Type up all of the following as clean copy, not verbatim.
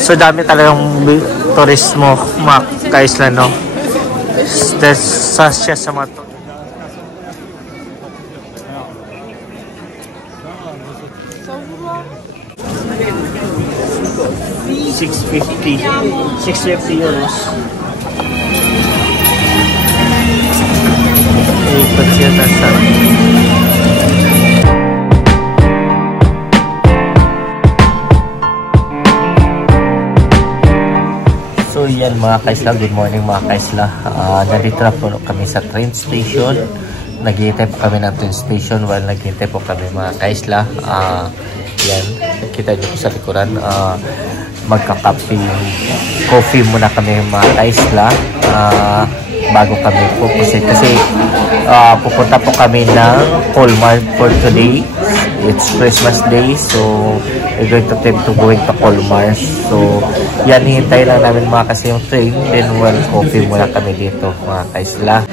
So dami talagang turismo mga kaisla, no? Siya sa mga to. 650 euros. Ikot siya nasa. So yan mga kaisla, good morning mga kaisla. Nandito na po kami sa train station. Naghihintay po kami ng train station while naghihintay po kami mga kaisla. Yan, nakita nyo po sa likuran. Coffee muna kami mga kaisla bago kami pupusin. Kasi pupunta po kami ng Colmar for today. It's Christmas Day, so we're going to attempt to going to Colmar. So yan, hintay lang namin mga kasi yung train, then coffee muna kami dito mga kaisla.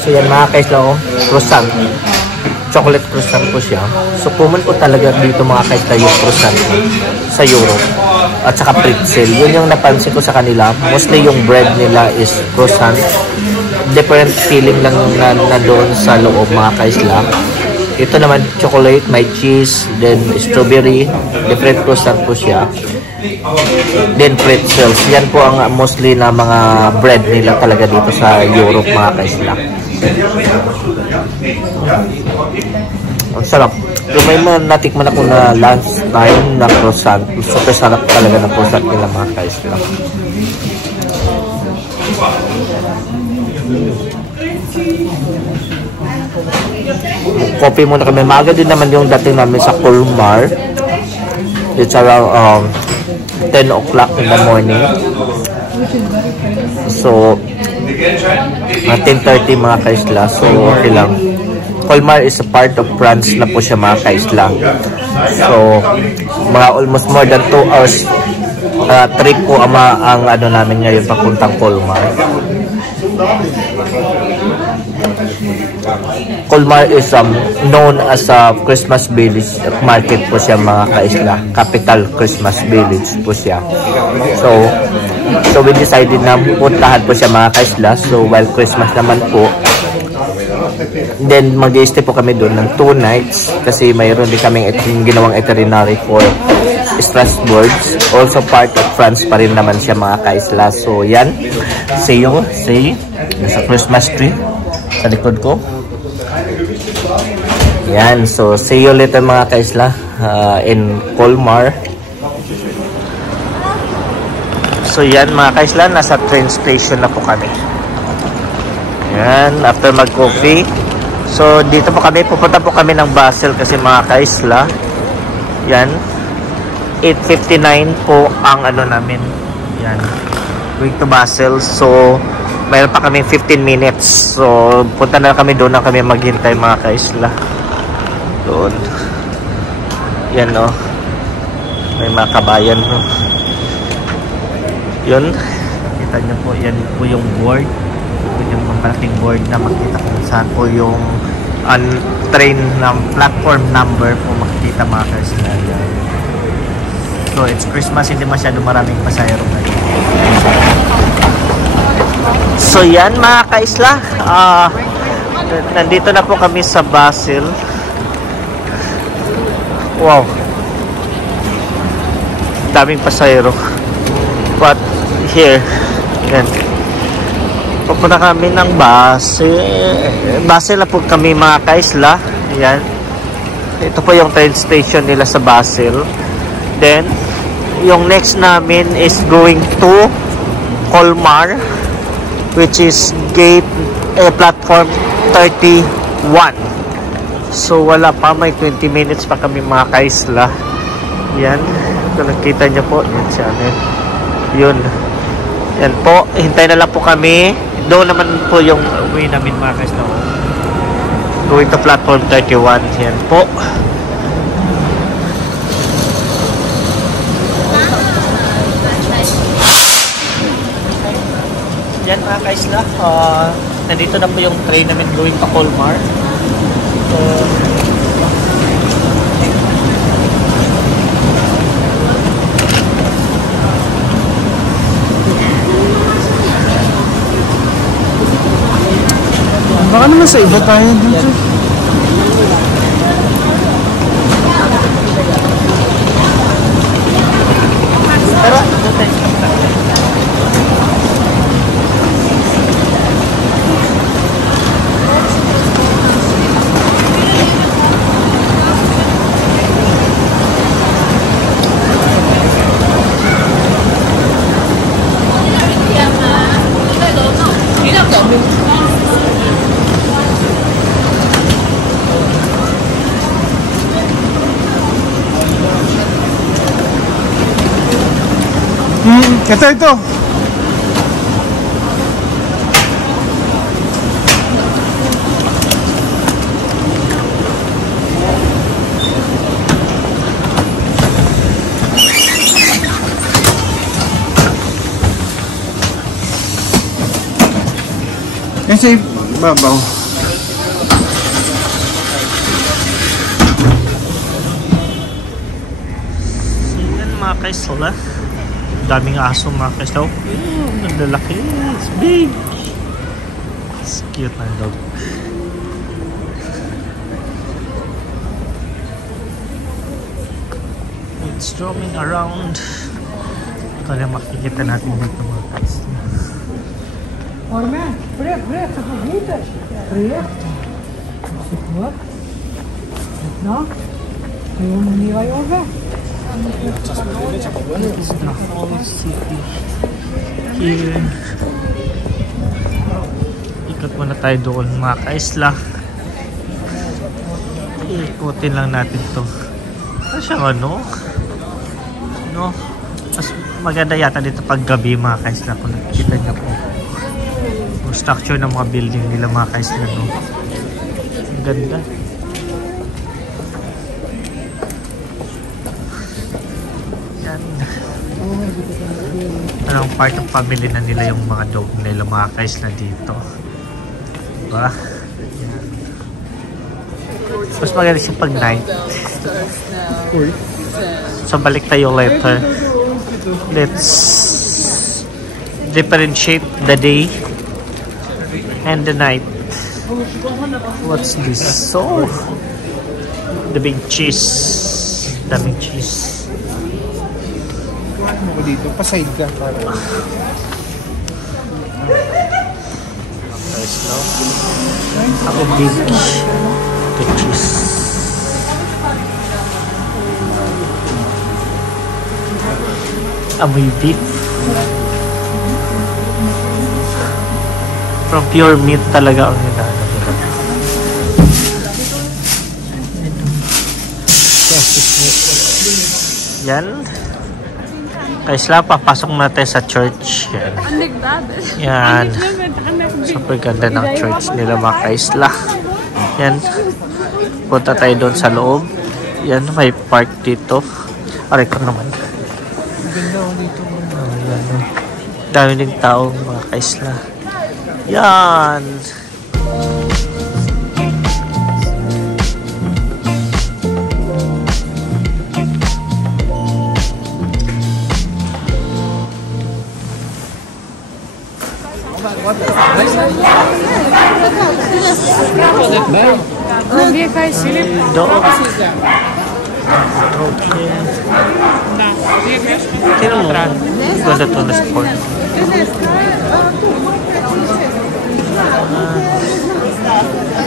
So yan mga kaisla, croissant, chocolate croissant po siya. So common po talaga dito mga kaisla yung croissant sa Europe at saka pretzel. Yun yung napansin ko sa kanila, mostly yung bread nila is croissant. Different feeling lang na doon sa loob mga kaisla. Ito naman chocolate, may cheese, then strawberry, different croissant po siya. Then pretzels. Yan po ang mostly na mga bread nila talaga dito sa Europe mga kaisla. Ang sarap. So may mga natikman ako na lunch time na croissant. Super sarap talaga ng croissant nila mga kaisla. Coffee muna kami. Maaga din naman yung dating namin sa Colmar. It's around 10 o'clock in the morning. So 10:30 mga kaisla. So okay lang. Colmar is a part of France na po siya mga kaisla. So mga almost more than 2 hours trip po ang ano namin ngayon papuntang Colmar. Colmar is known as a Christmas village market po siya mga kaisla. Capital Christmas village po siya. So we decided na puntahan po siya mga kaisla. So while Christmas naman po, then mag-i-stay po kami doon ng 2 nights kasi mayroon din kaming ginawang itinerary for Strasbourg. Also part of France pa rin naman siya mga kaisla. So yan, see nasa Christmas tree sa likod ko. Yan, so see you later mga kaisla in Colmar. So yan mga kaisla, nasa train station na po kami. Yan, after mag-coffee. So dito po kami, pupunta po kami ng Basel kasi mga kaisla. Yan, 8:59 po ang ano namin. Yan, going to Basel. So mayroon pa kami 15 minutes. So punta na kami doon, na kami maghintay mga kaisla. Doon. Yan o. May mga kabayan. No? Yun. Kita nyo po. Yan po yung board. Ito yung malaking board na makita kung saan po yung train ng platform number po makikita mga kaisla. So it's Christmas. Hindi masyado maraming pasahero ngayon. So yan mga kaisla, nandito na po kami sa Basel. Wow, daming pasahero. But here, yan, pupunta kami ng Basel na po kami mga kaisla. Yan, ito po yung train station nila sa Basel. Then yung next namin is going to Colmar, which is platform 31. So wala pa, may 20 minutes pa kami mga kaisla. Yan, kung nakita nyo po, yan siya. Yun, yan po, hintay na lang po kami. Doon naman po yung uwi namin mga kaisla. Going to platform 31. Yan po. Yan mga kaisla, nandito na po yung train namin going to Colmar. sa iba tayo dito. Tara. Ito. Yan sa babaw. Yan mga kaisla. Daming aso mga kaisla. Oh, ang lalaki. It's big. It's cute na dog. It's roaming around. Ito na makikita natin dito mga kaisla. Привет, Витя. Привет. Вот. No? Kayo muni kayo ba? It's the whole city here. Ikot muna tayo doon mga kaisla. Ikutin lang natin to. Ano siyang ano? No? Mas maganda yata dito pag gabi mga kaisla kung nakikita niyo po. Yung structure ng mga building nila mga kaisla, no? Ang ganda. Yan. Anong part ng family na nila yung mga dog nila mga kaisla dito. Diba? Yan. Mas maganda siya pag night. So balik tayo later. Let's differentiate the day and the night. What's this? So the big cheese. Daming cheese. Ako dito, pa-side ka para. Nice, no? Ako big the cheese. Amoy beef. From pure meat talaga ang hinahanap nila. Yan. Kaisla, papasok natin sa church. Yan. Yan. Super ganda ng church nila mga kaisla. Yan. Punta tayo doon sa loob. Yan, may park dito. Aray ko naman. Ganda ako dito. Yan. Dami ding tao mga kaisla. Yan. Dog. Okay. Tino mo. Ganda to na sport.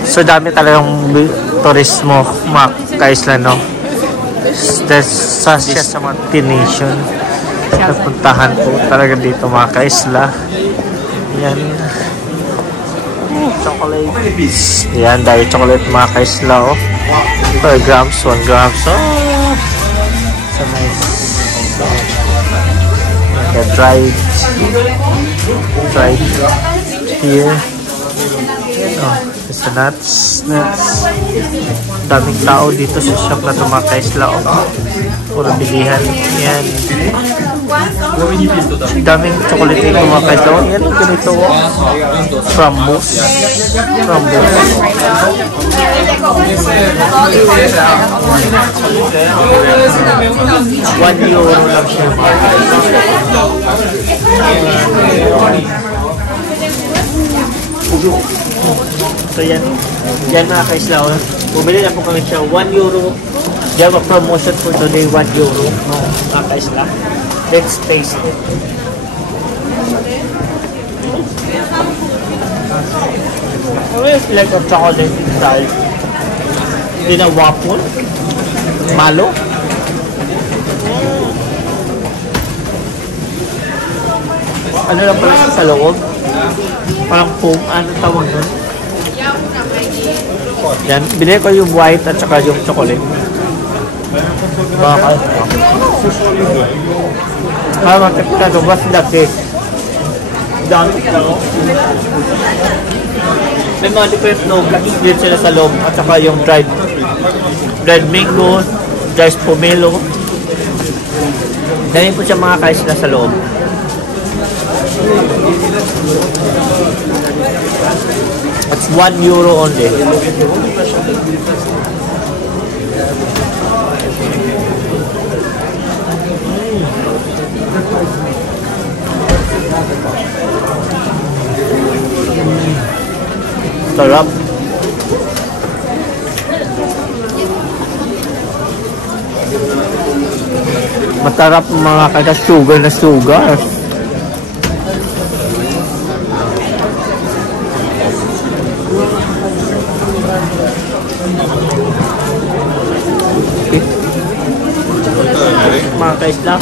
So dami talagang turismo mga kaisla, no? Sa destination na puntahan po talaga dito mga kaisla. Yan. Chocolate. Yan, dahil chocolate mga kaisla, oh. Per grams, 1 grams. So nice. So, the dried here. Oh, it's the nuts. Daming tao dito sa shop na ito mga kaisla, oh. Puro bilihan. Yan. Daming chocolate ito mga kaisla, oh. Yan, ganito, oh. Framboos. Framboos. €1 lang siya. So yan mga kaisla. Bumili na po kami siya, 1 euro. They have a promotion for today, 1 euro. Mga kaisla. Let's taste it. It's like a chocolate inside. Hindi na waffle. Malo. Ano lang pala sa loob? Parang foam. Ano tawag nun? Yan. Binili ko yung white at saka yung chocolate. Bakal. Matikita to. What's the cake? Dami ka. May mga different loob. Split sila sa loob. At saka yung dried mango, dried pomelo. Dami po siya mga kaisla sa loob. It's 1 euro only. Sarap. Masarap mga kada sugar na sugar. Mga kaisla.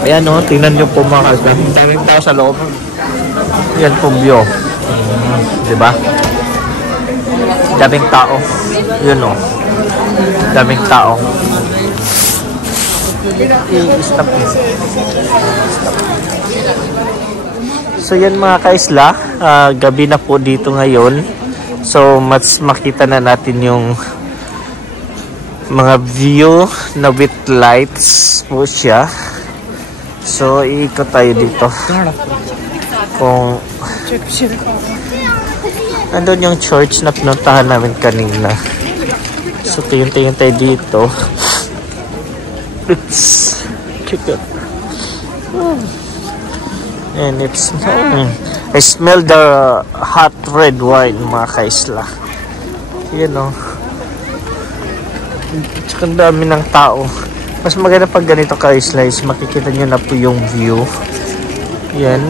Ayan o, tingnan nyo po mga kaisla. Daming tao sa loob. Yan po view. Diba? Daming tao. Yun o. Daming tao. I-stop. So yan mga kaisla. Gabi na po dito ngayon. So mas makita na natin yung mga view na with lights po siya. So iikot tayo dito. Kung andun yung church na pinuntahan namin kanina. So tingin tayo dito. Let's check it. And it's I smell the hot red wine mga kaisla. You know. Tsaka ang dami ng tao. Mas maganda pag ganito kaisla is makikita nyo na po yung view. Yan.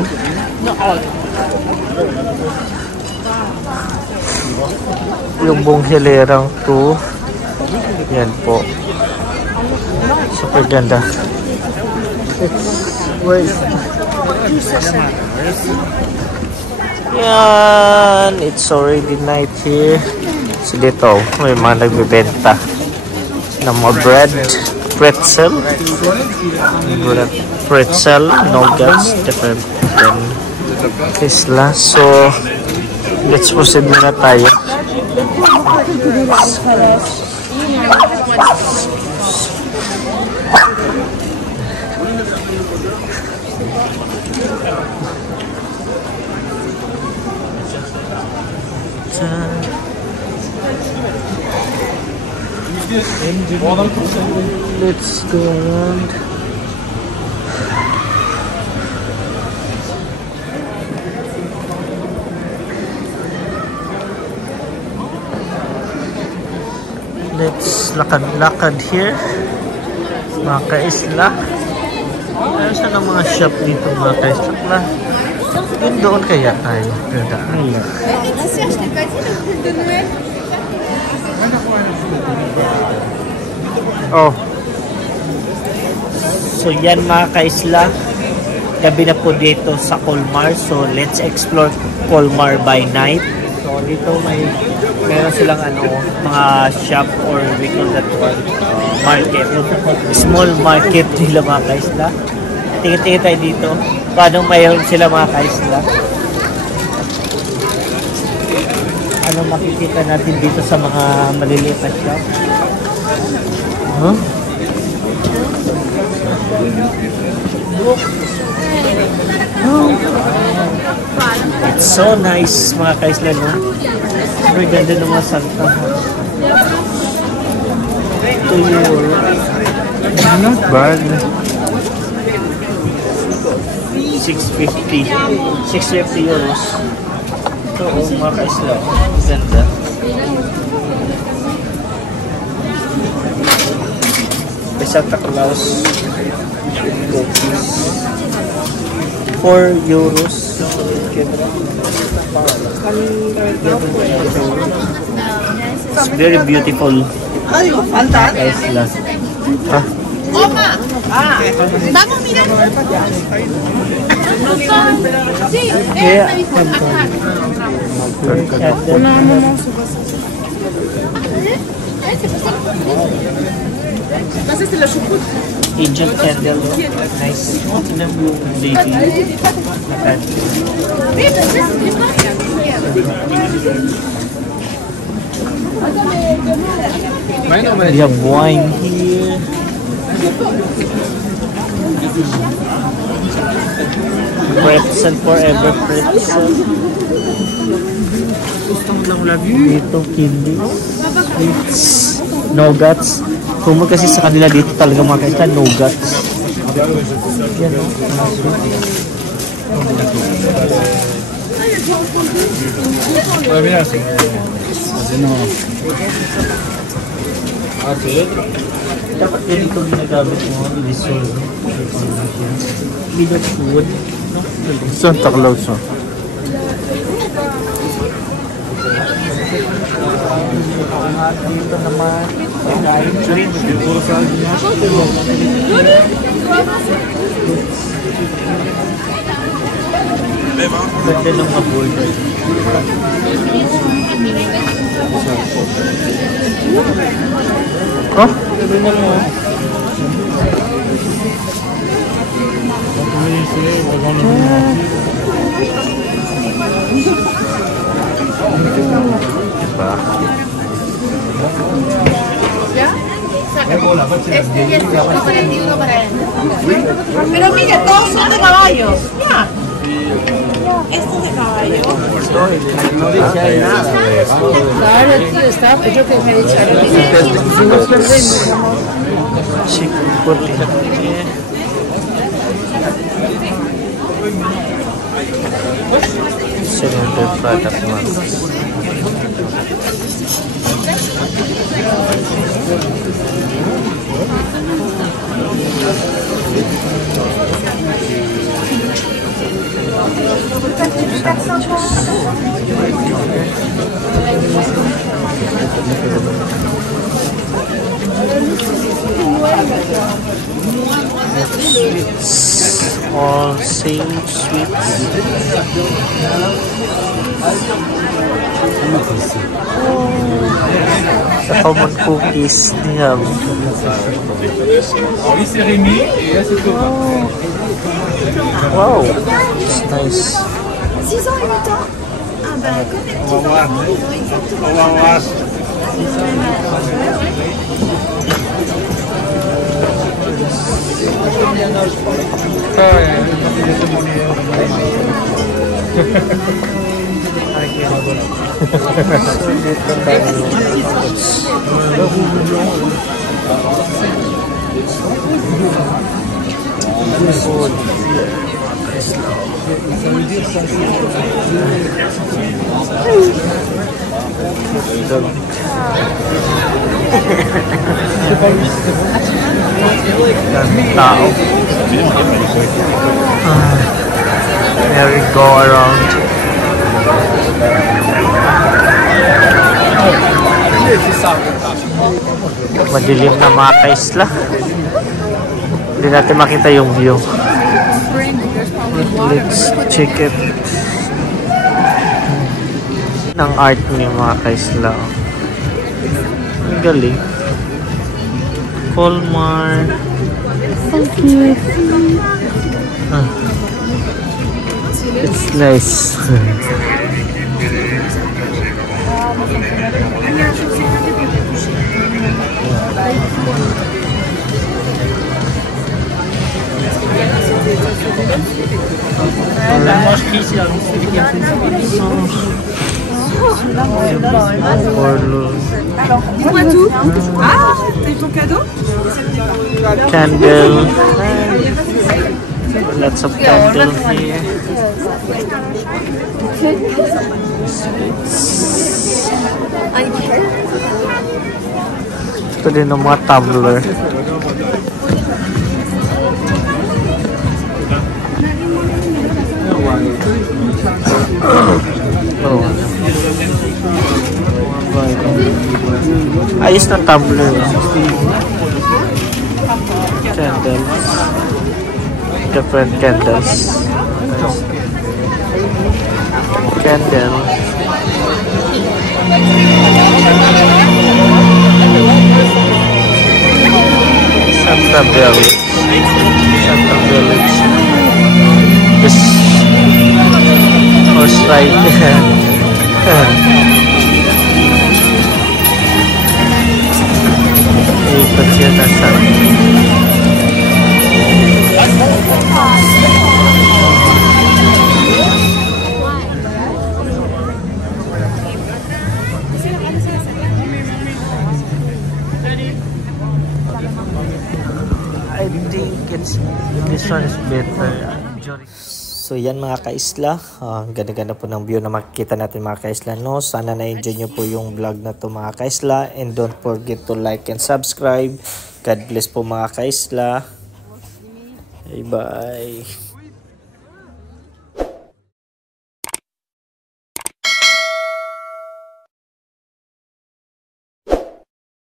Yung buong hilerang to. Yan po. Super ganda. Yan. It's already night here. So dito, may mga nagbibenta ng mga bread, pretzel, nuggets, different isla. So let's proceed muna tayo. Let's go around. Let's lakad-lakad here. Mga kaisla. Ayun saan ang mga shop dito mga kaisla. Yun doon kaya tayo. Oh. So yan mga kaisla. Gabi na po dito sa Colmar. So let's explore Colmar by night. So dito meron silang mga shop or we call that one market. Small market nila mga kaisla. Tingin-tingin tayo dito. Paano mayroon sila mga kaisla? Ano makikita natin dito sa mga maliliit na shop? Huh? Oh. It's so nice mga kaisla, no? Very ganda ng mga santa. Not bad. 650. 650 euros. Ito, mga kaisla. Ganda. May Santa Claus cookies. 4 euros. It's very beautiful. Kaisla. Ah. Oma, vamos a mirar. Sí, Yeah. Agent candle. Nice. Tignan mo yung lady. We have wine here. Pretzel forever pretzel. Dito candy. Sweets. Nuggets. Kung kasi sa kanila dito talaga mga kaisa, nuggets. Yan o. Dapat yan ito ginagamit mo. Ligat food. Santa Claus. Dito naman. Puro sa ganda ng mabold. Oh? Diba? Pero mira, todos son de caballos. Ya. Este es de caballo. Claro, tío, está, pues yo que me he dicho, si nos perdemos, amor. Chic puti. Cylinder product mask. Sweets, all same sweets. Sa common cookies, they have. Wow, it's nice. 6 ans et 8 ans. Ah bah, comme les petits enfants, ils ont exactement la même. Tao. There we go around. Madilim na mga kaisla. Hindi natin makita yung view. Let's check it. Ng art ni mga kaisla. Ang galing. Colmar. Okay. It's nice. Dis-moi tout. Ah, c'est ton cadeau? Candle. Wala Lots of candle here. Ito din ang mga tumbler. Oh. Ayos na tumbler. Candles. Different candles. Candle. Santa Village. Santa Village. This horse ride. Ikot siya na sa I think this one is better. So yan mga kaisla, ganda-ganda po ng view na makikita natin mga kaisla, no? Sana na-enjoy nyo po yung vlog na to mga kaisla, and don't forget to like and subscribe. God bless po mga kaisla. Bye bye.